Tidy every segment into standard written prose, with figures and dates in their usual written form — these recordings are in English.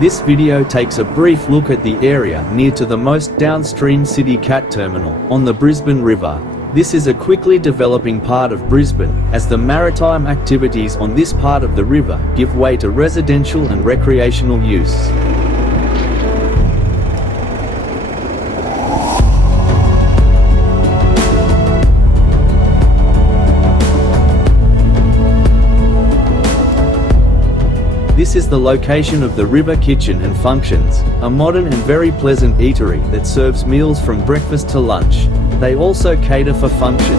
This video takes a brief look at the area near to the most downstream city cat terminal, on the Brisbane River. This is a quickly developing part of Brisbane, as the maritime activities on this part of the river give way to residential and recreational use. This is the location of the Riva Kitchen and Functions, a modern and very pleasant eatery that serves meals from breakfast to lunch. They also cater for functions.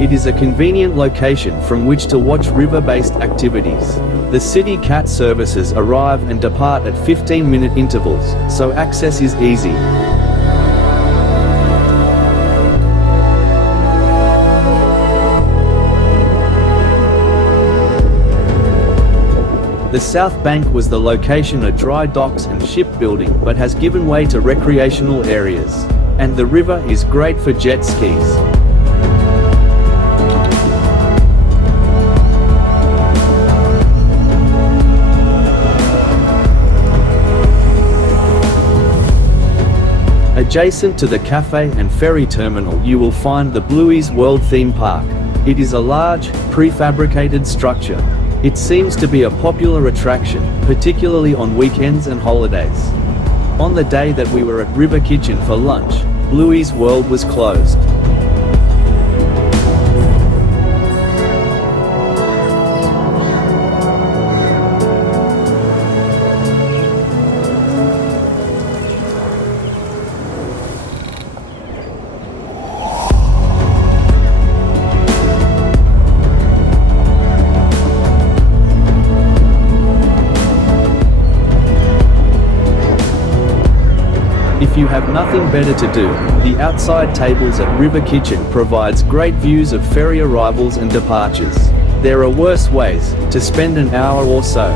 It is a convenient location from which to watch river-based activities. The city cat services arrive and depart at 15-minute intervals, so access is easy. The South Bank was the location of dry docks and shipbuilding, but has given way to recreational areas. And the river is great for jet skis. Adjacent to the cafe and ferry terminal you will find the Bluey's World Theme Park. It is a large, prefabricated structure. It seems to be a popular attraction, particularly on weekends and holidays. On the day that we were at Riva Kitchen for lunch, Bluey's World was closed. If you have nothing better to do, the outside tables at Riva Kitchen provides great views of ferry arrivals and departures. There are worse ways to spend an hour or so.